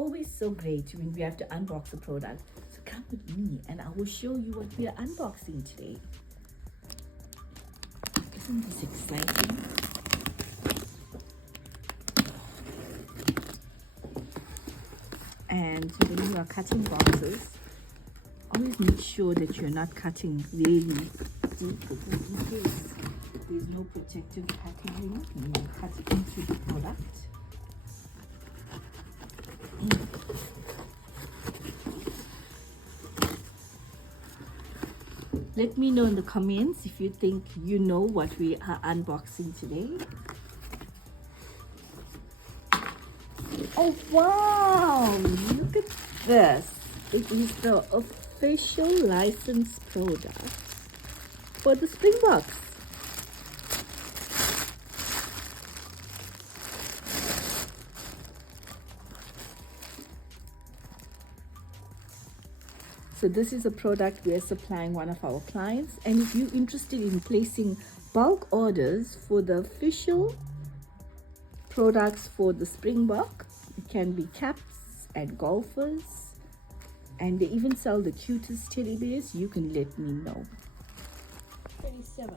always so great when we have to unbox a product. So come with me and I will show you what we are unboxing today. Isn't this exciting? And when you are cutting boxes, always make sure that you're not cutting really deep, because in case there's no protective packaging, you will cut into the product. Let me know in the comments if you think you know what we are unboxing today. Oh wow, look at this. It is the official licensed product for the Springboks. So this is a product we are supplying one of our clients, and if you're interested in placing bulk orders for the official products for the Springbok, it can be caps and golfers, and they even sell the cutest teddy bears, you can let me know. 27.